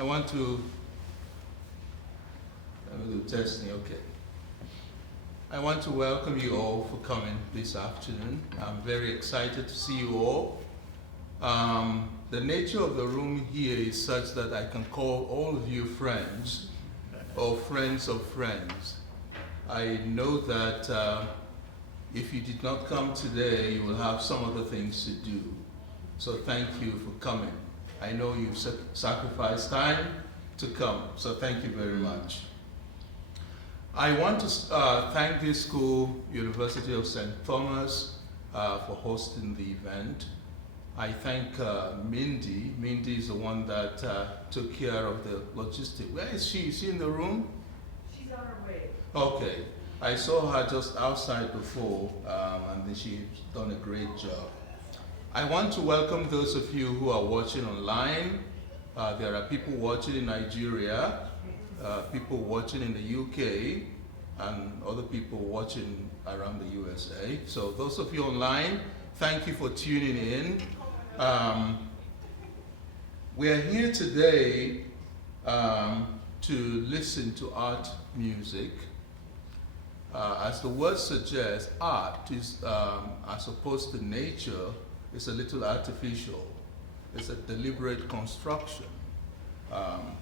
I want to, let me do testing, okay. I want to welcome you all for coming this afternoon. I'm very excited to see you all. The nature of the room here is such that I can call all of you friends or friends of friends. I know that if you did not come today, you will have some other things to do. So thank you for coming. I know you've sacrificed time to come, so thank you very much. I want to thank this school, University of St. Thomas, for hosting the event. I thank Mindy. Mindy is the one that took care of the logistics. Where is she? Is she in the room? She's on her way. Okay. I saw her just outside before, and then she's done a great job. I want to welcome those of you who are watching online. There are people watching in Nigeria, people watching in the UK, and other people watching around the USA. So those of you online, thank you for tuning in. We are here today to listen to art music. As the word suggests, art is, as opposed to nature, is a little artificial. It's a deliberate construction.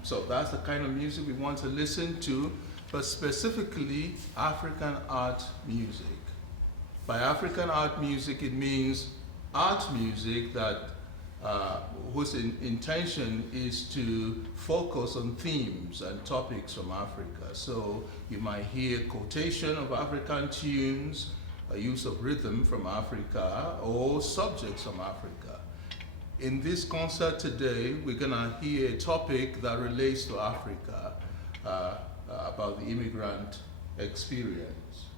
So that's the kind of music we want to listen to, but specifically African art music. By African art music, it means art music that whose intention is to focus on themes and topics from Africa. So you might hear quotation of African tunes, a use of rhythm from Africa, or subjects from Africa. In this concert today, we're gonna hear a topic that relates to Africa, about the immigrant experience.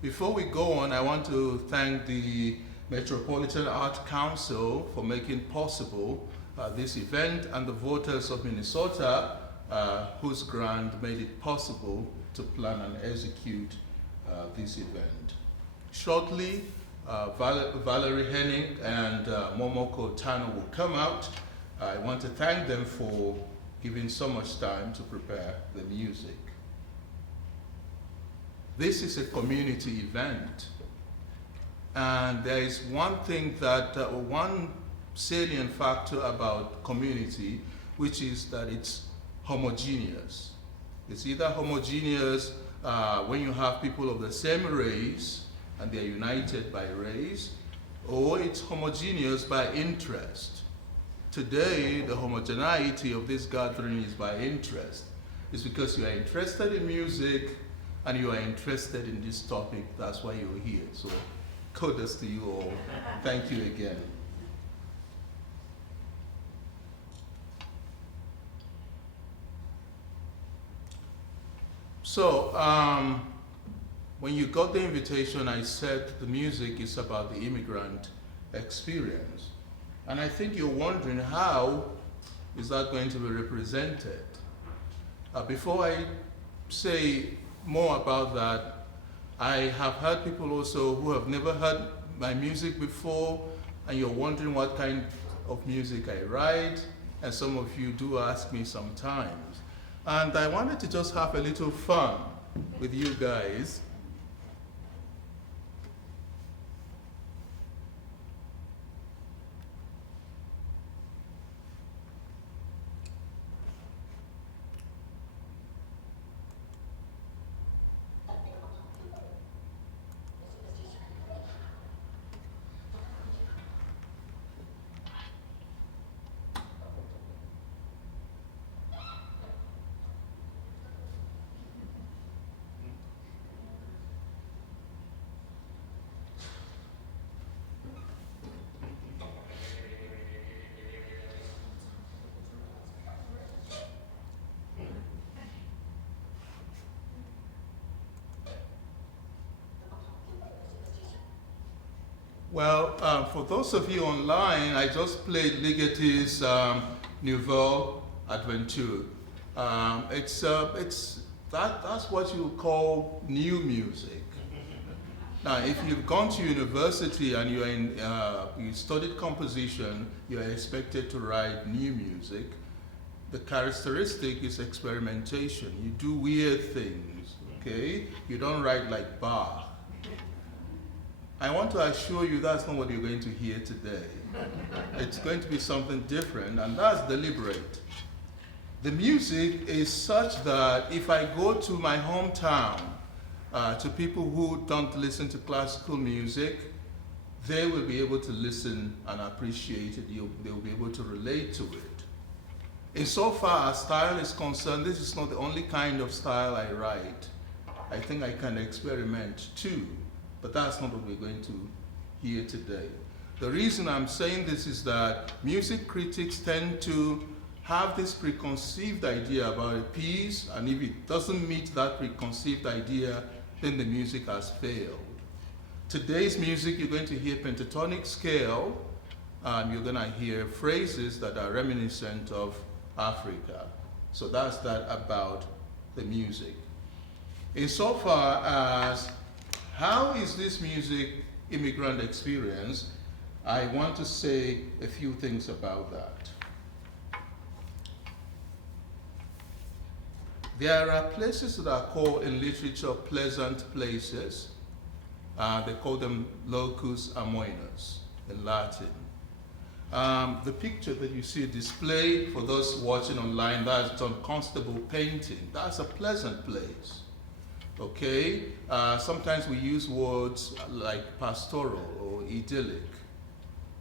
Before we go on, I want to thank the Metropolitan Art Council for making possible this event, and the voters of Minnesota whose grant made it possible to plan and execute this event. Shortly, Valerie Henning and Momoko Tano will come out. I want to thank them for giving so much time to prepare the music. This is a community event. And there is one thing that, one salient factor about community, which is that it's homogeneous. It's either homogeneous when you have people of the same race and they're united by race, or it's homogeneous by interest. Today, the homogeneity of this gathering is by interest. It's because you are interested in music and you are interested in this topic. That's why you're here. So kudos to you all. Thank you again. So, when you got the invitation, I said the music is about the immigrant experience. And I think you're wondering, how is that going to be represented? Before I say more about that, I have heard people also who have never heard my music before, and you're wondering what kind of music I write, and some of you do ask me sometimes. And I wanted to just have a little fun with you guys. Well, for those of you online, I just played Ligety's Nouvelle Adventure. That's what you call new music. Now, if you've gone to university and you studied composition, you are expected to write new music. The characteristic is experimentation. You do weird things, okay? You don't write like Bach. I want to assure you that's not what you're going to hear today. It's going to be something different, and that's deliberate. The music is such that if I go to my hometown, to people who don't listen to classical music, they will be able to listen and appreciate it. They will be able to relate to it. Insofar as style is concerned, this is not the only kind of style I write. I think I can experiment too, but that's not what we're going to hear today. The reason I'm saying this is that music critics tend to have this preconceived idea about a piece, and if it doesn't meet that preconceived idea, then the music has failed. Today's music, you're going to hear pentatonic scale, and you're going to hear phrases that are reminiscent of Africa. So that's that about the music. Insofar as how is this music immigrant experience, I want to say a few things about that. There are places that are called in literature pleasant places. They call them locus amoenus in Latin. The picture that you see displayed for those watching online, that's John Constable painting. That's a pleasant place. Okay? Sometimes we use words like pastoral or idyllic.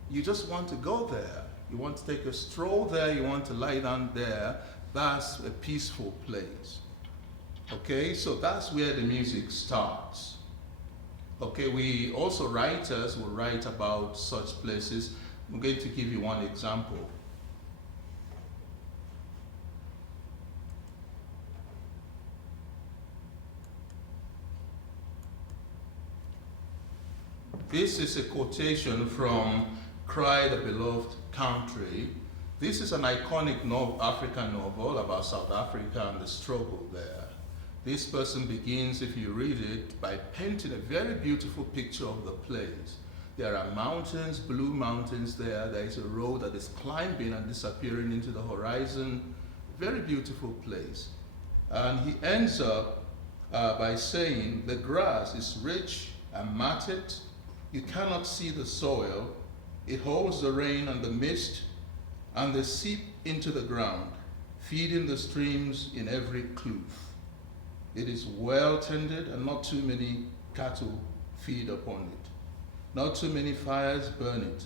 You just want to go there. You want to take a stroll there. You want to lie down there. That's a peaceful place. Okay? So that's where the music starts. Okay? We also, writers will write about such places. I'm going to give you one example. This is a quotation from Cry the Beloved Country. This is an iconic African novel about South Africa and the struggle there. This person begins, if you read it, by painting a very beautiful picture of the place. There are mountains, blue mountains there. There is a road that is climbing and disappearing into the horizon. Very beautiful place. And he ends up by saying, the grass is rich and matted. You cannot see the soil. It holds the rain and the mist, and they seep into the ground, feeding the streams in every kloof. It is well tended, and not too many cattle feed upon it. Not too many fires burn it,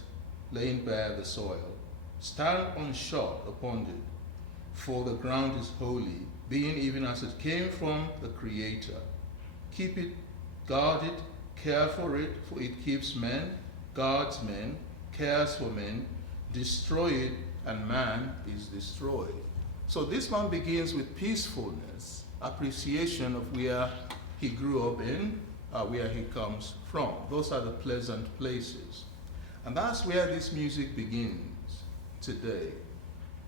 laying bare the soil. Stand unshod upon it, for the ground is holy, being even as it came from the Creator. Keep it, guard it, care for it keeps men, guards men, cares for men, destroy it, and man is destroyed. So this one begins with peacefulness, appreciation of where he grew up in, where he comes from. Those are the pleasant places. And that's where this music begins today.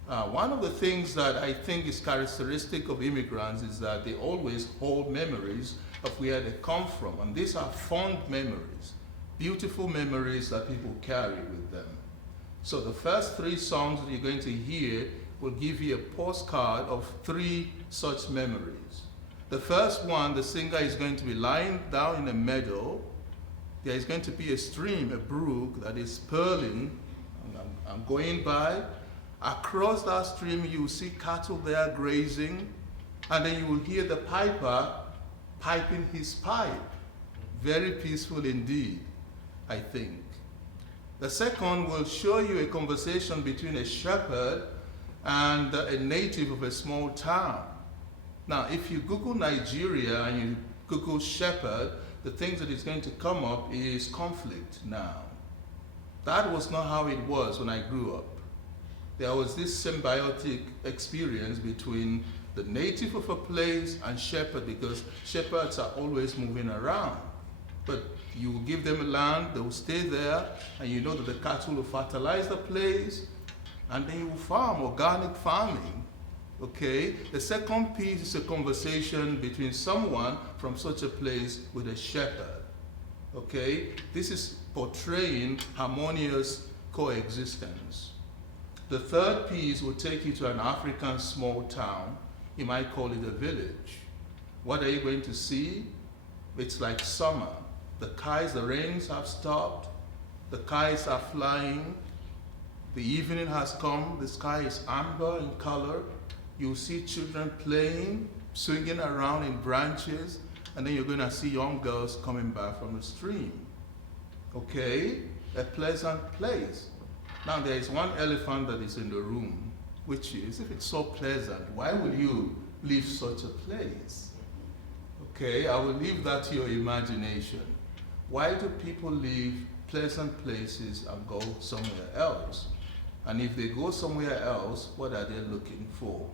One of the things that I think is characteristic of immigrants is that they always hold memories of where they come from. And these are fond memories, beautiful memories that people carry with them. So the first three songs that you're going to hear will give you a postcard of three such memories. The first one, the singer is going to be lying down in a meadow. There is going to be a stream, a brook that is purling. I'm going by. Across that stream, you will see cattle there grazing, and then you will hear the piper piping his pipe. Very peaceful indeed, I think. The second will show you a conversation between a shepherd and a native of a small town. Now, if you Google Nigeria and you Google shepherd, the thing that is going to come up is conflict now. That was not how it was when I grew up. There was this symbiotic experience between the native of a place and shepherd, because shepherds are always moving around. But you will give them land, they will stay there, and you know that the cattle will fertilize the place, and then you will farm, organic farming. Okay? The second piece is a conversation between someone from such a place with a shepherd. Okay? This is portraying harmonious coexistence. The third piece will take you to an African small town. You might call it a village. What are you going to see? It's like summer. The kites, the rains have stopped. The kites are flying. The evening has come. The sky is amber in color. You'll see children playing, swinging around in branches, and then you're going to see young girls coming back from the stream. Okay? A pleasant place. Now there is one elephant that is in the room, which is, if it's so pleasant, why would you leave such a place? Okay, I will leave that to your imagination. Why do people leave pleasant places and go somewhere else? And if they go somewhere else, what are they looking for?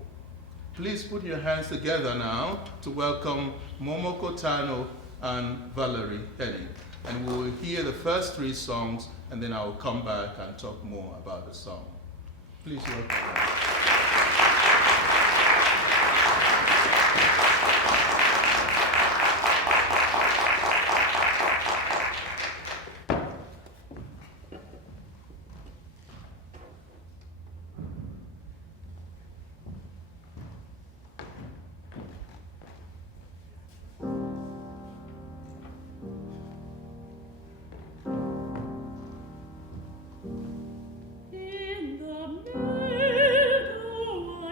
Please put your hands together now to welcome Momoko Tano and Valerie Henning. And we will hear the first 3 songs, and then I will come back and talk more about the song. Please welcome them. In the meadow I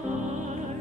lie,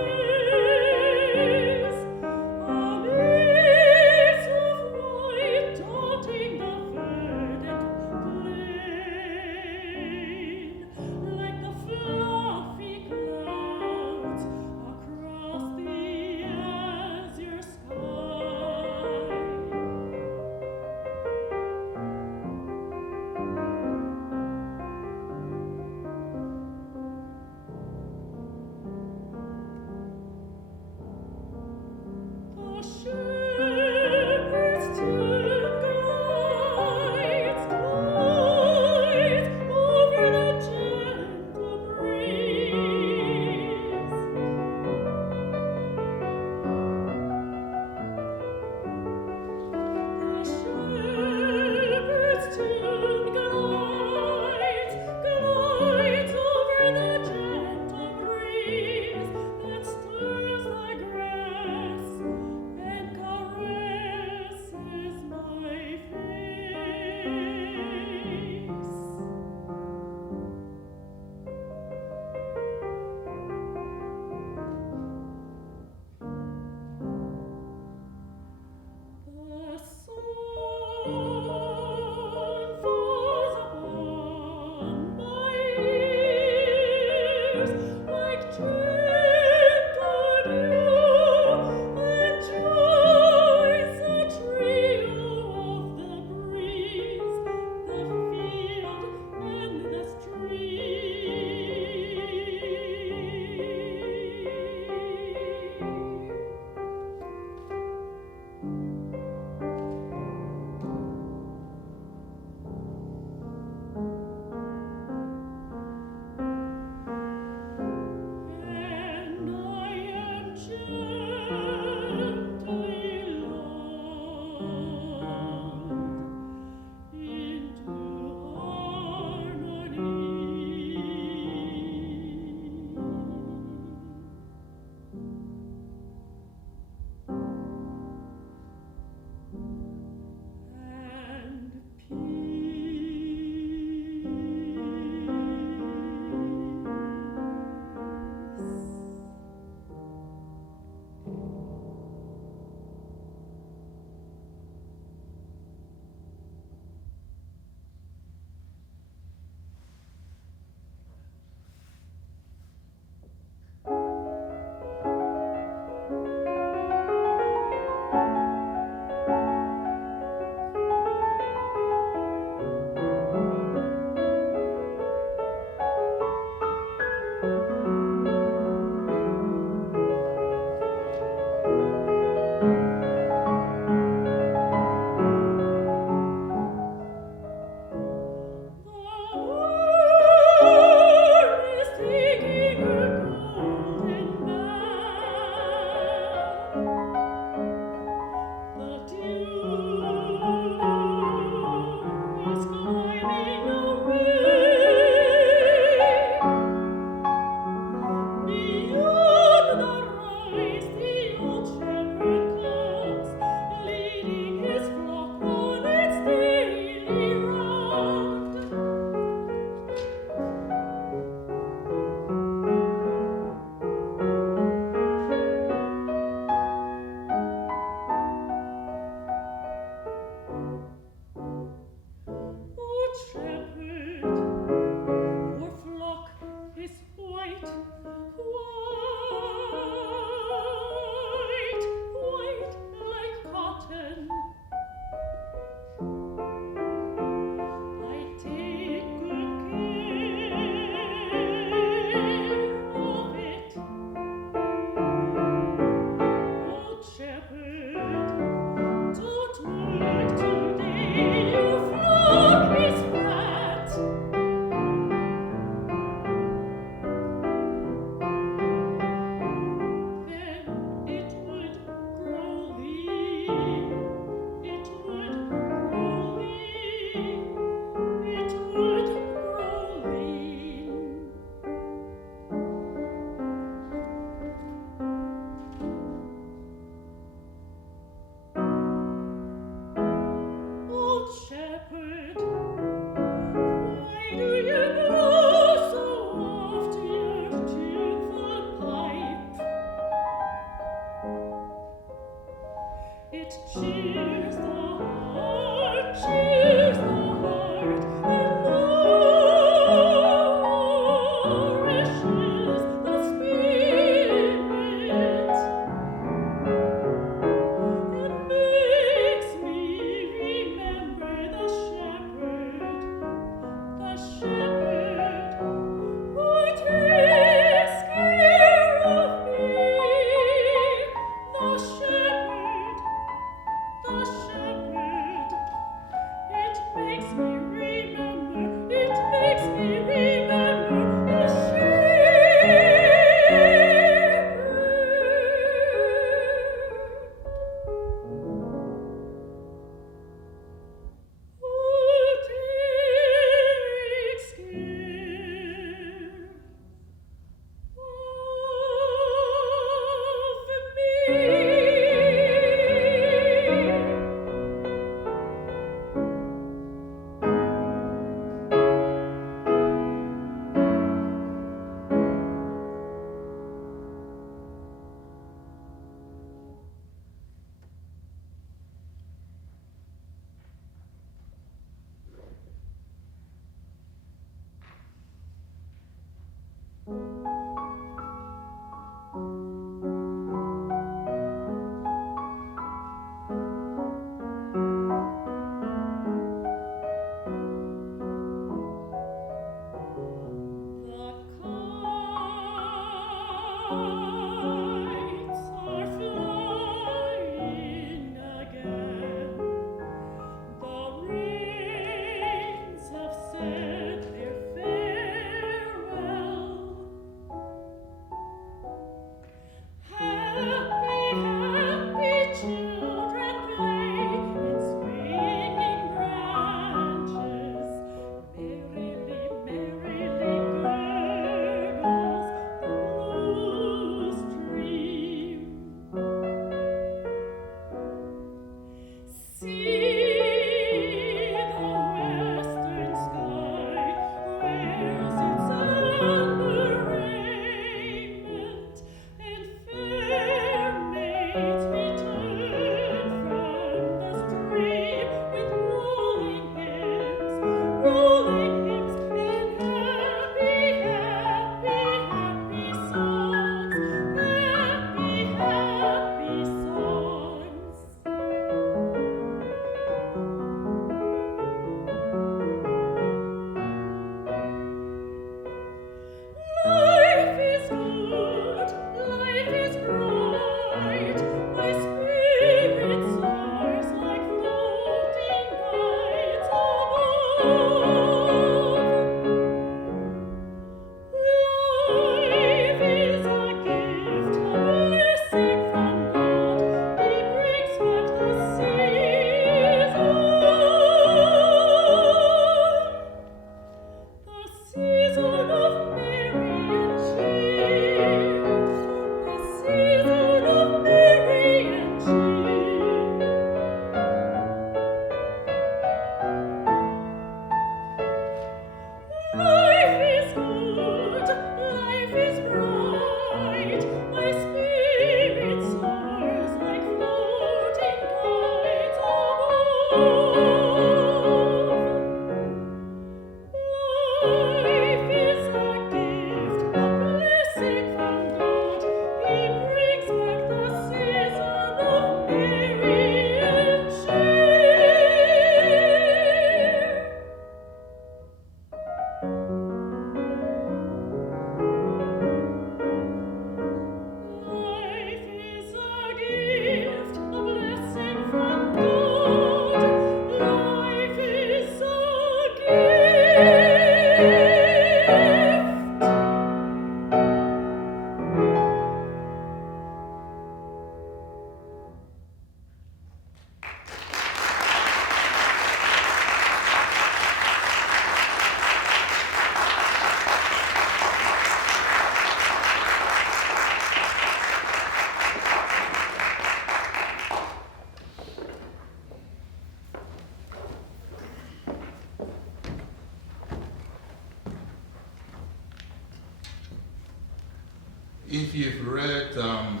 If you've read the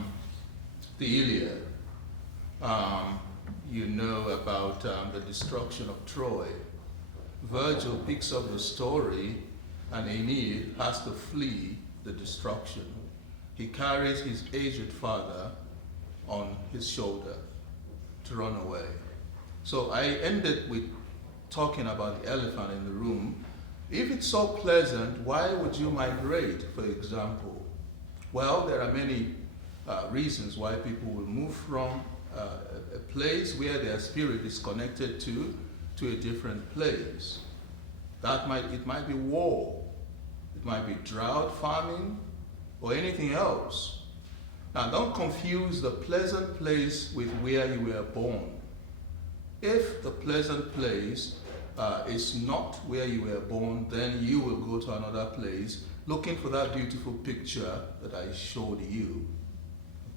Iliad, you know about the destruction of Troy. Virgil picks up the story, and Aeneas has to flee the destruction. He carries his aged father on his shoulder to run away. So I ended with talking about the elephant in the room. If it's so pleasant, why would you migrate, for example? Well, there are many reasons why people will move from a place where their spirit is connected to a different place. It might be war, it might be drought, famine, or anything else. Now, don't confuse the pleasant place with where you were born. If the pleasant place is not where you were born, then you will go to another place looking for that beautiful picture that I showed you.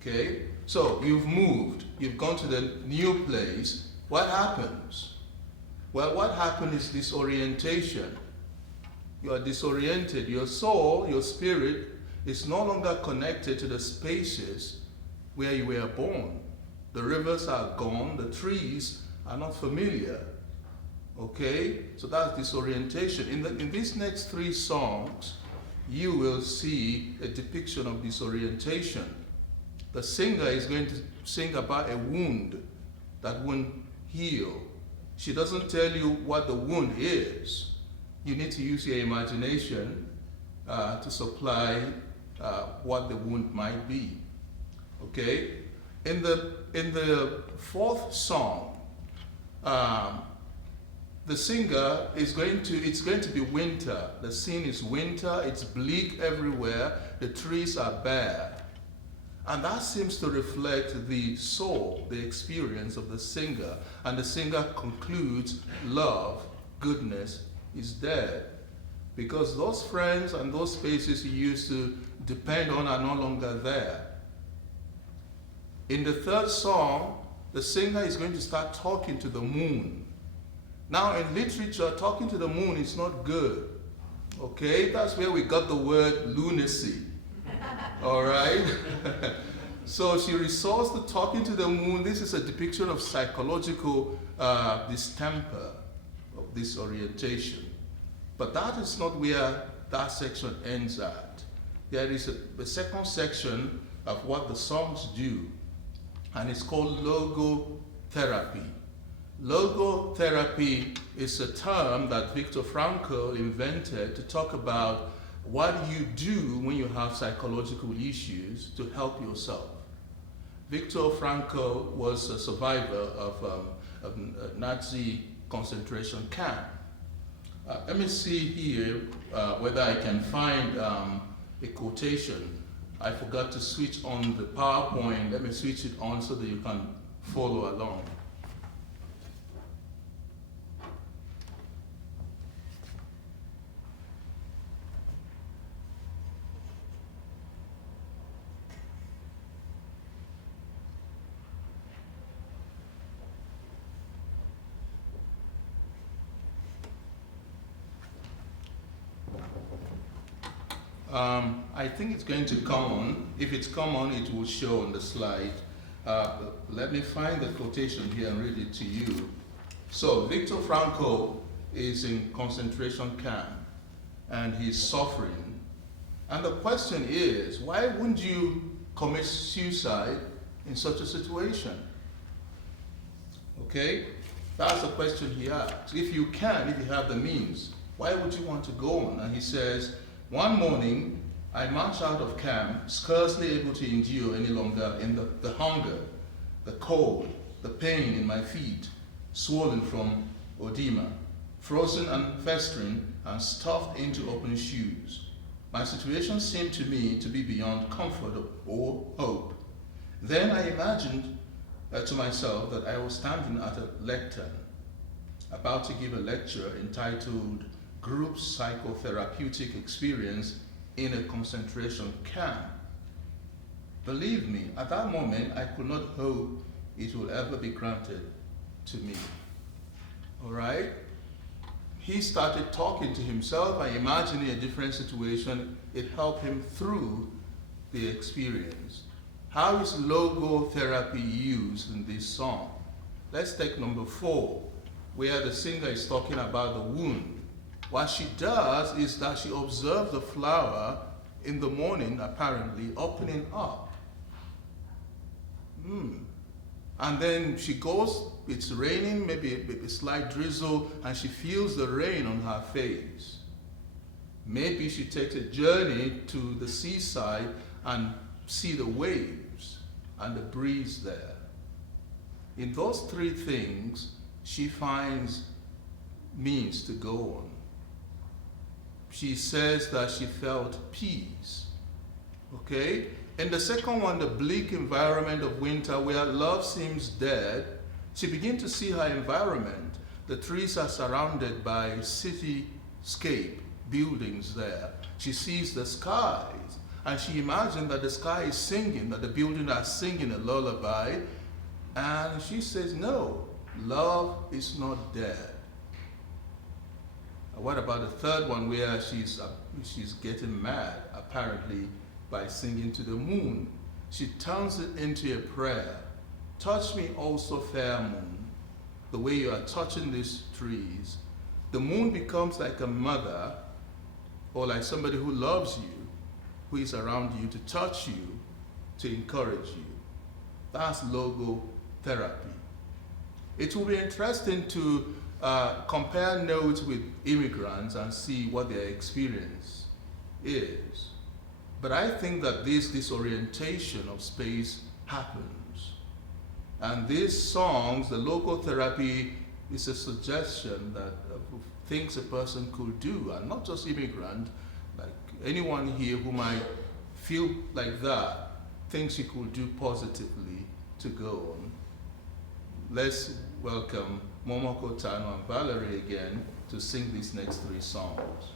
Okay? So, you've moved, you've gone to the new place. What happens? Well, what happens is disorientation. You are disoriented. Your soul, your spirit, is no longer connected to the spaces where you were born. The rivers are gone, the trees are not familiar. Okay? So that's disorientation. In these next 3 songs, you will see a depiction of disorientation. The singer is going to sing about a wound that won't heal. She doesn't tell you what the wound is. You need to use your imagination to supply what the wound might be. Okay? In the 4th song, the singer it's going to be winter. The scene is winter, it's bleak everywhere, the trees are bare. And that seems to reflect the soul, the experience of the singer. And the singer concludes, love, goodness is dead. Because those friends and those spaces you used to depend on are no longer there. In the 3rd song, the singer is going to start talking to the moon. Now in literature, talking to the moon is not good. Okay, that's where we got the word lunacy. All right? So she resorts to talking to the moon. This is a depiction of psychological distemper, of disorientation. But that is not where that section ends at. There is a 2nd section of what the songs do, and it's called logotherapy. Logotherapy is a term that Viktor Frankl invented to talk about what you do when you have psychological issues to help yourself. Viktor Frankl was a survivor of a Nazi concentration camp. Let me see here whether I can find a quotation. I forgot to switch on the PowerPoint. Let me switch it on so that you can follow along. I think it's going to come on. If it's come on, it will show on the slide. Let me find the quotation here and read it to you. So, Viktor Frankl is in concentration camp, and he's suffering. And the question is, why wouldn't you commit suicide in such a situation? Okay? That's the question he asks. If you can, if you have the means, why would you want to go on? And he says, one morning, I marched out of camp, scarcely able to endure any longer in the hunger, the cold, the pain in my feet, swollen from edema, frozen and festering and stuffed into open shoes. My situation seemed to me to be beyond comfort or hope. Then I imagined to myself that I was standing at a lectern, about to give a lecture entitled Group Psychotherapeutic Experience in a Concentration Camp. Believe me, at that moment, I could not hope it will ever be granted to me. All right? He started talking to himself and imagining a different situation. It helped him through the experience. How is logotherapy used in this song? Let's take number 4, where the singer is talking about the wound. What she does is that she observes the flower in the morning, apparently, opening up. And then she goes, it's raining, maybe a slight drizzle, and she feels the rain on her face. Maybe she takes a journey to the seaside and see the waves and the breeze there. In those 3 things, she finds means to go on. She says that she felt peace. Okay? And the second one, the bleak environment of winter where love seems dead, she begins to see her environment. The trees are surrounded by cityscape buildings there. She sees the skies, and she imagines that the sky is singing, that the buildings are singing a lullaby, and she says, no, love is not dead. What about the third one where she's getting mad, apparently, by singing to the moon? She turns it into a prayer. Touch me also, fair moon, the way you are touching these trees. The moon becomes like a mother or like somebody who loves you, who is around you to touch you, to encourage you. That's logotherapy. It will be interesting to compare notes with immigrants and see what their experience is. But I think that this disorientation of space happens. And these songs, the logotherapy, is a suggestion that of things a person could do, and not just immigrant, like anyone here who might feel like that, things you could do positively to go on. Let's welcome Momoko Tano and Valerie again to sing these next 3 songs.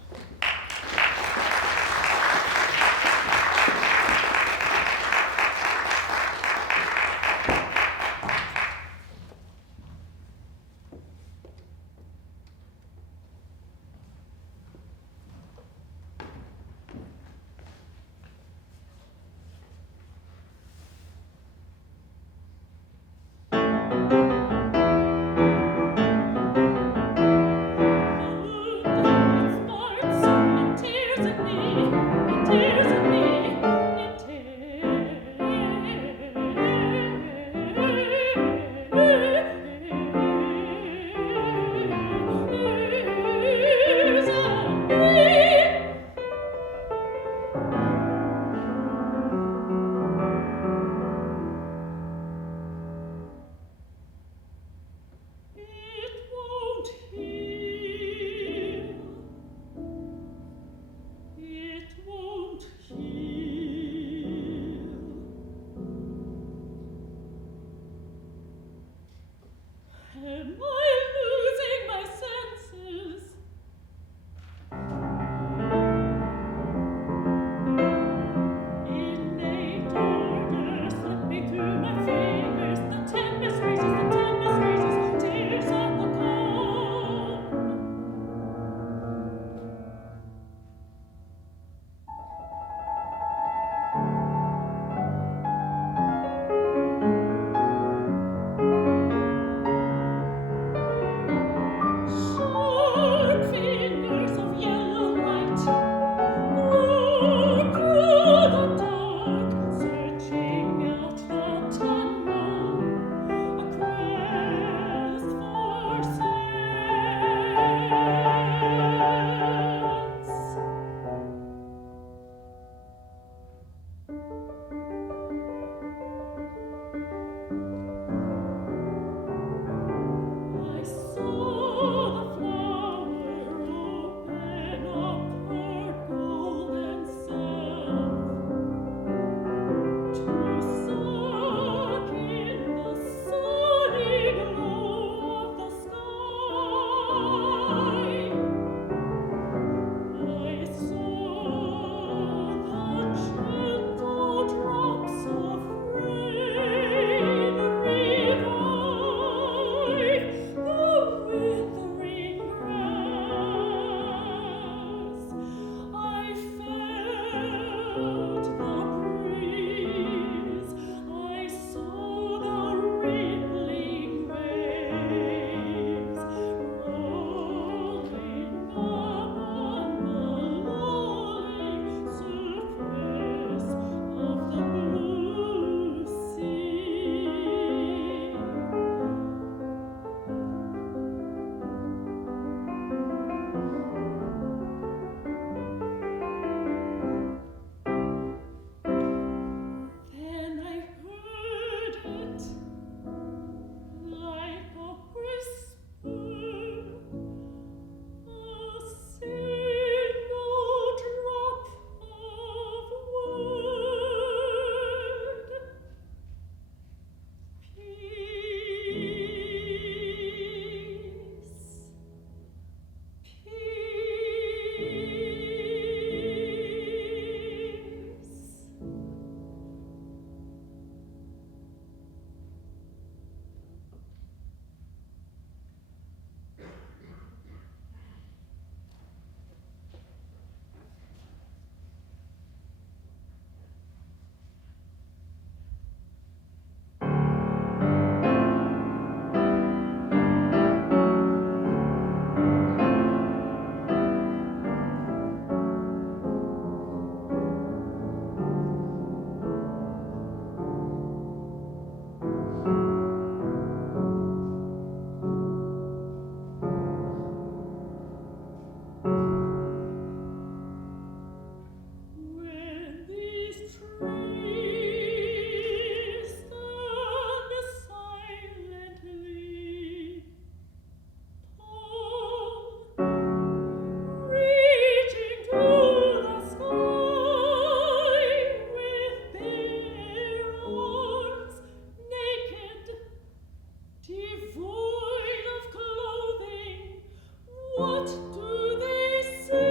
What do they say?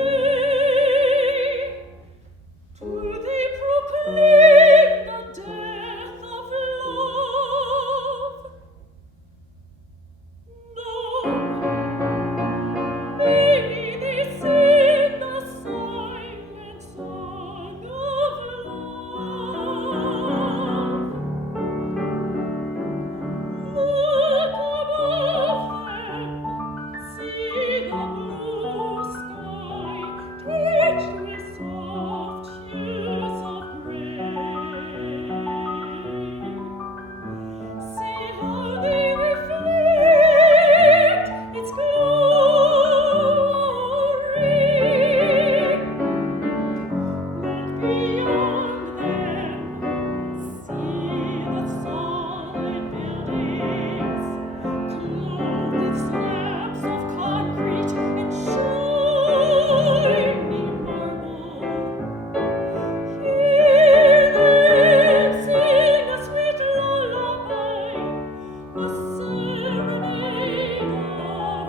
Do they proclaim the death of love? No. Maybe they sing the silent song of love. Look above them, see the blue sky tinged with soft hues of gray. See how they reflect its glory. Look beyond them, see the solid buildings, clothed in slabs of concrete and shining marble. Hear them sing a sweet lullaby, a serenade of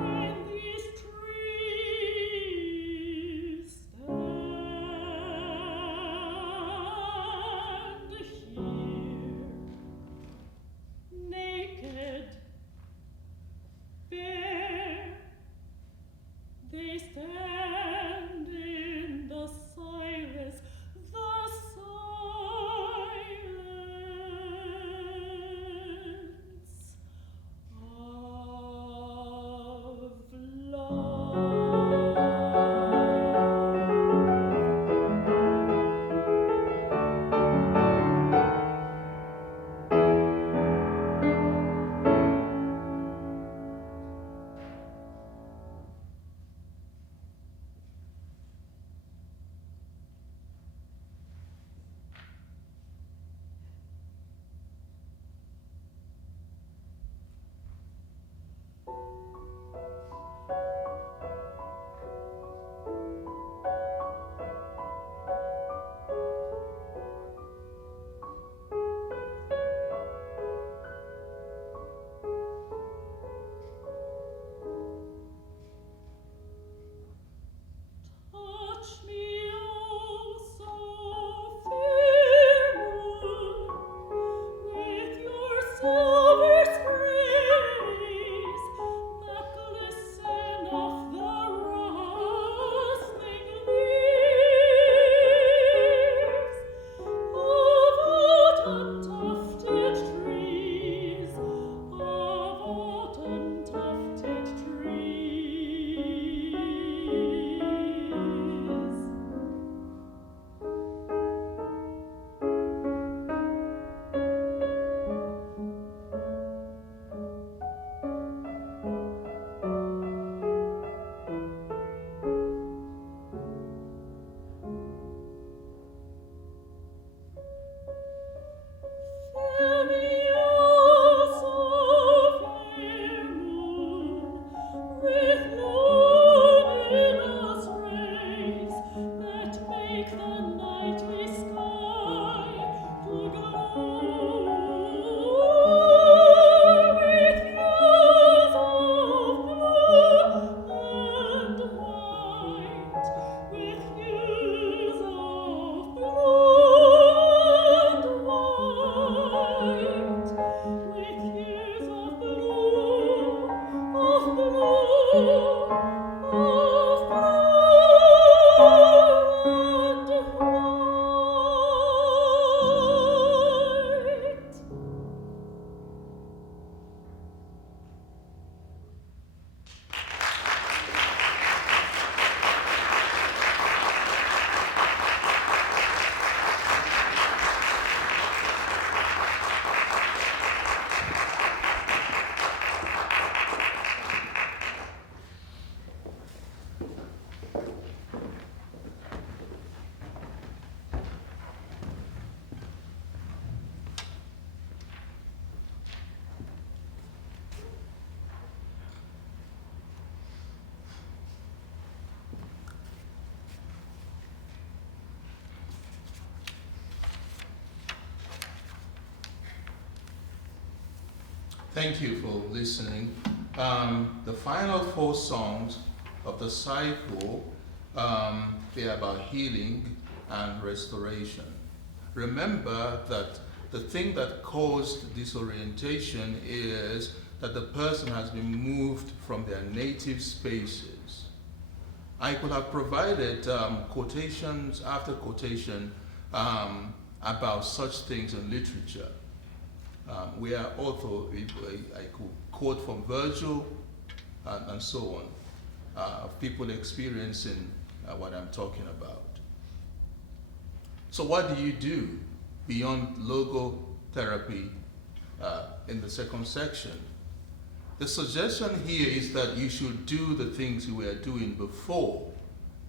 when these trees stand here, Thank you for listening. The final 4 songs of the cycle, they're about healing and restoration. Remember that the thing that caused disorientation is that the person has been moved from their native spaces. I could have provided quotations after quotation about such things in literature. Where also I could quote from Virgil and so on, of people experiencing what I'm talking about. So what do you do beyond logotherapy in the second section? The suggestion here is that you should do the things you were doing before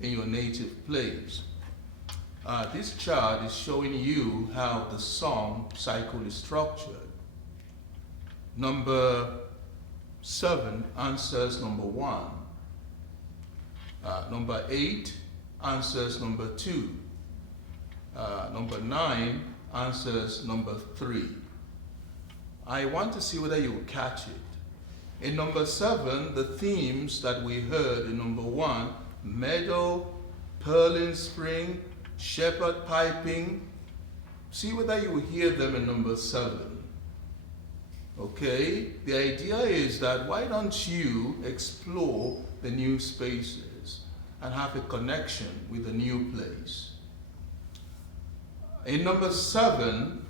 in your native place. This chart is showing you how the song cycle is structured. Number 7 answers number 1. Number 8 answers number 2. Number 9 answers number 3. I want to see whether you will catch it. In number 7, the themes that we heard in number 1, meadow, purling spring, shepherd piping, see whether you will hear them in number 7. Okay? The idea is that why don't you explore the new spaces and have a connection with the new place. In number 7,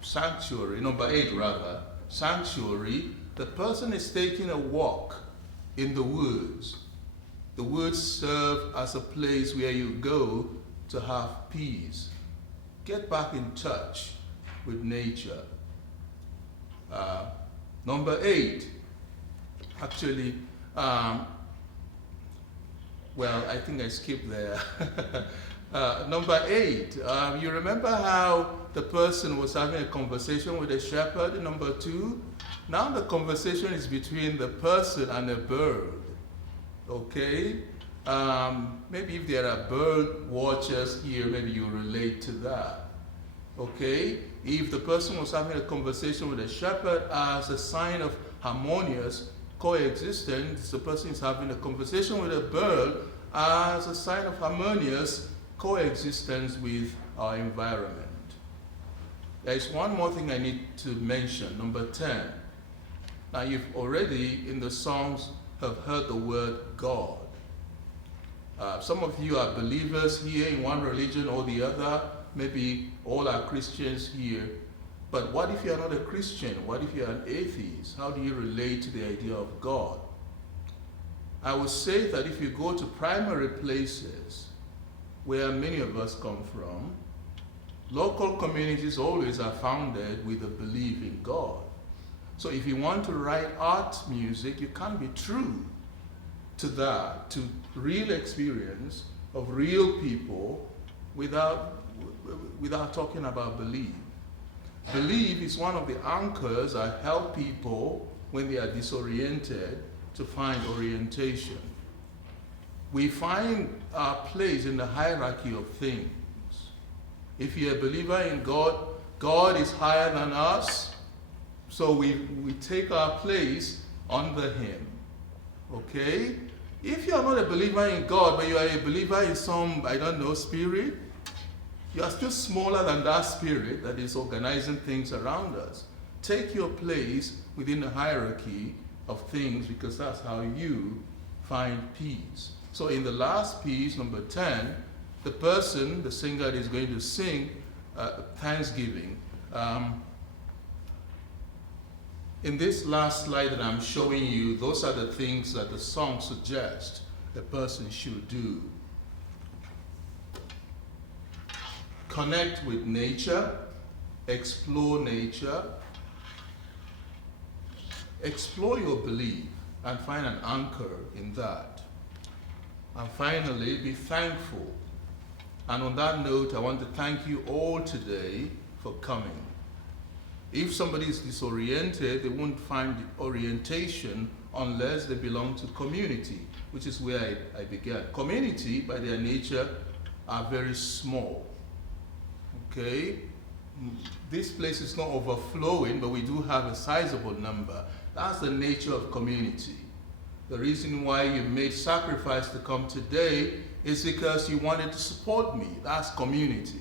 sanctuary, number 8 rather, sanctuary, the person is taking a walk in the woods. The woods serve as a place where you go to have peace. Get back in touch with nature. Number 8, actually, well, I think I skipped there. Number 8, you remember how the person was having a conversation with a shepherd in number 2? Now the conversation is between the person and a bird, okay? Maybe if there are bird watchers here, maybe you relate to that, okay? If the person was having a conversation with a shepherd as a sign of harmonious coexistence, the person is having a conversation with a bird as a sign of harmonious coexistence with our environment. There is one more thing I need to mention, number 10. Now you've already in the songs have heard the word God. Some of you are believers here in one religion or the other. Maybe all are Christians here. But what if you're not a Christian? What if you're an atheist? How do you relate to the idea of God? I would say that if you go to primary places where many of us come from, local communities always are founded with a belief in God. So if you want to write art music, you can't be true to that, to real experience of real people without talking about belief. Belief is one of the anchors that help people when they are disoriented to find orientation. We find our place in the hierarchy of things. If you're a believer in God, God is higher than us, so we take our place under Him. Okay? If you're not a believer in God, but you are a believer in some, I don't know, spirit, you are still smaller than that spirit that is organizing things around us. Take your place within the hierarchy of things, because that's how you find peace. So in the last piece, number 10, the person, the singer, is going to sing Thanksgiving. In this last slide that I'm showing you, those are the things that the song suggests the person should do. Connect with nature, explore nature, explore your belief and find an anchor in that. And finally, be thankful. And on that note, I want to thank you all today for coming. If somebody is disoriented, they won't find orientation unless they belong to community, which is where I began. Community, by their nature, are very small. Okay? this place is not overflowing, but we do have a sizable number. That's the nature of community. The reason why you made sacrifice to come today is because you wanted to support me. That's community.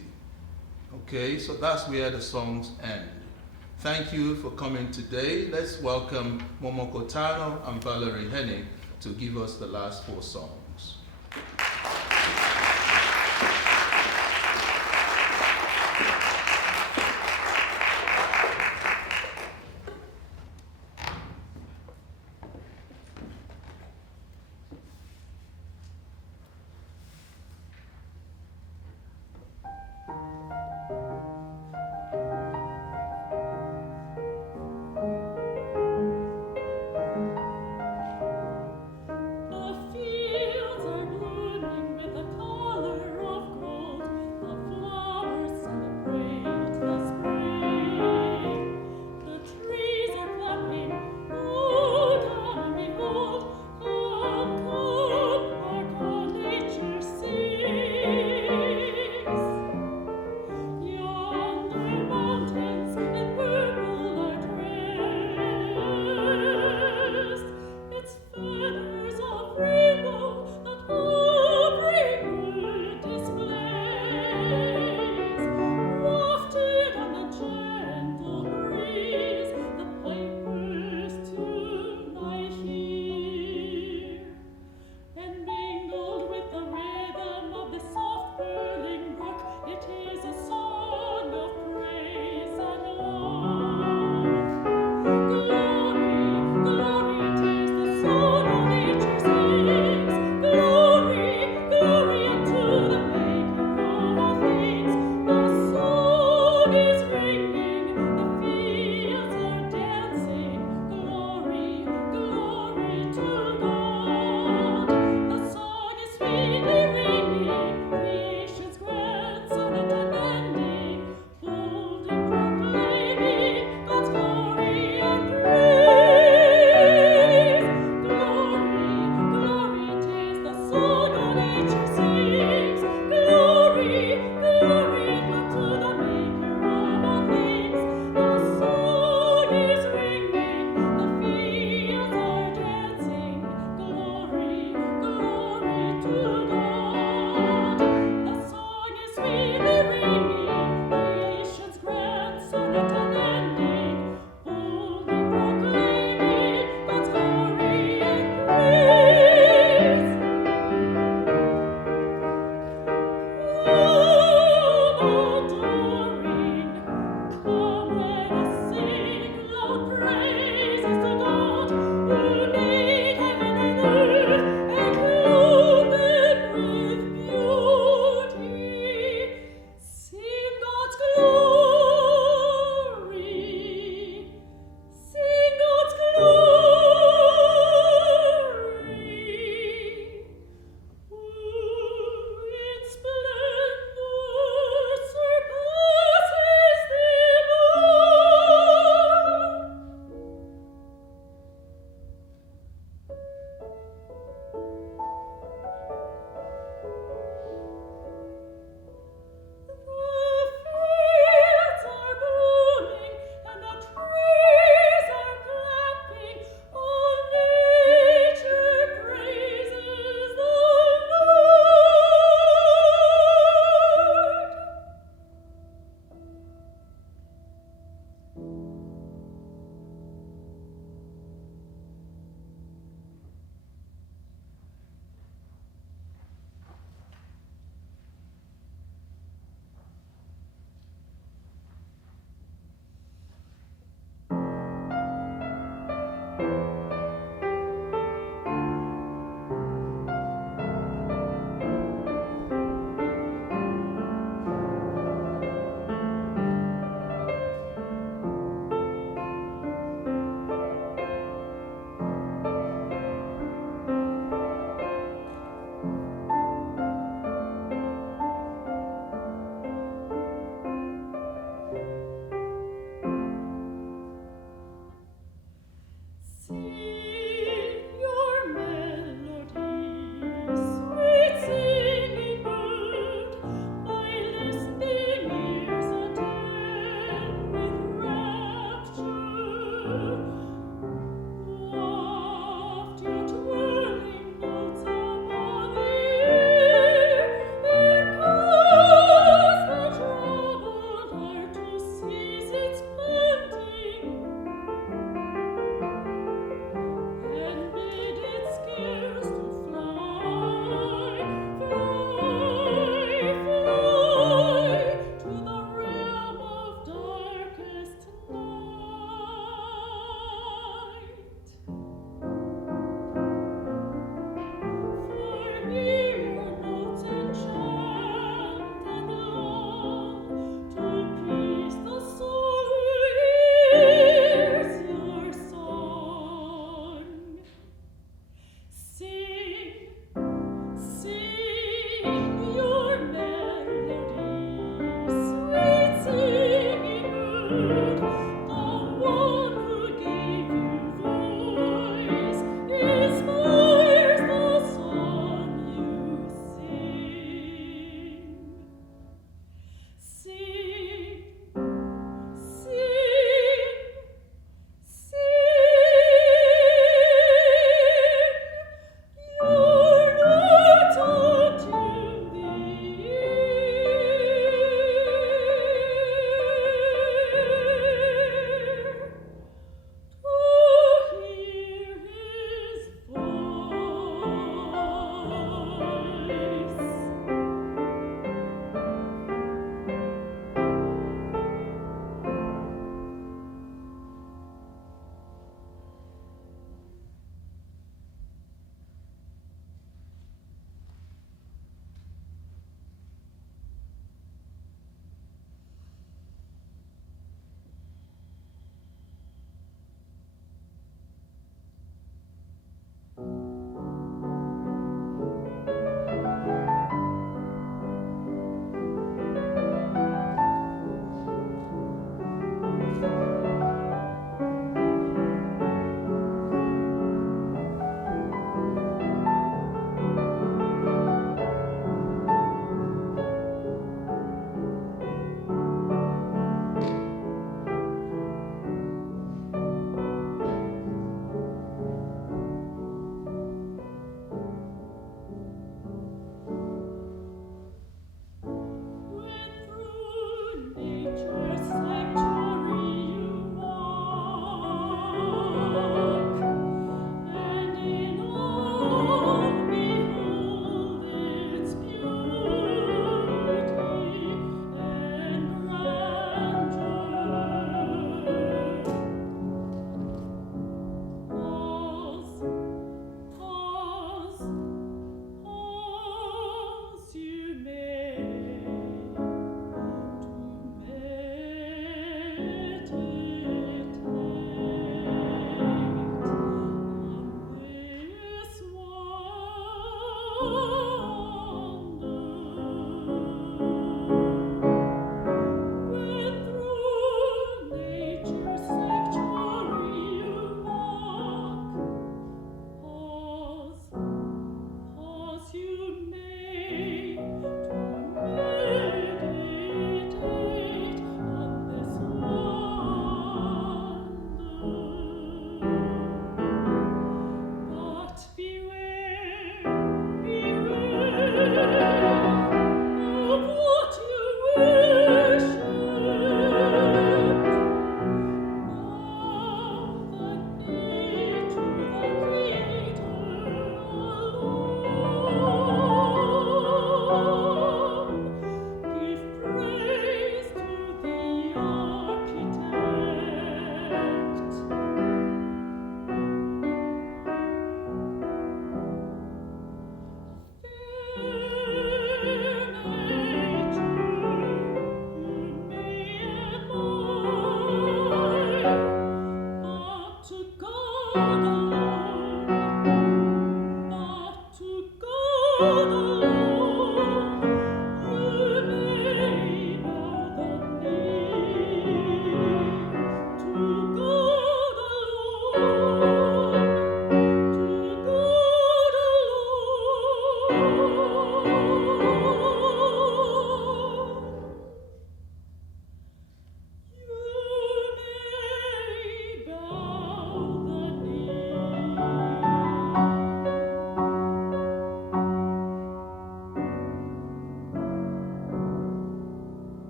Okay, so that's where the songs end. Thank you for coming today. Let's welcome Momoko Tano and Valerie Henning to give us the last 4 songs. A fear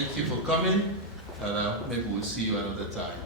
Thank you for coming, and maybe we'll see you another time.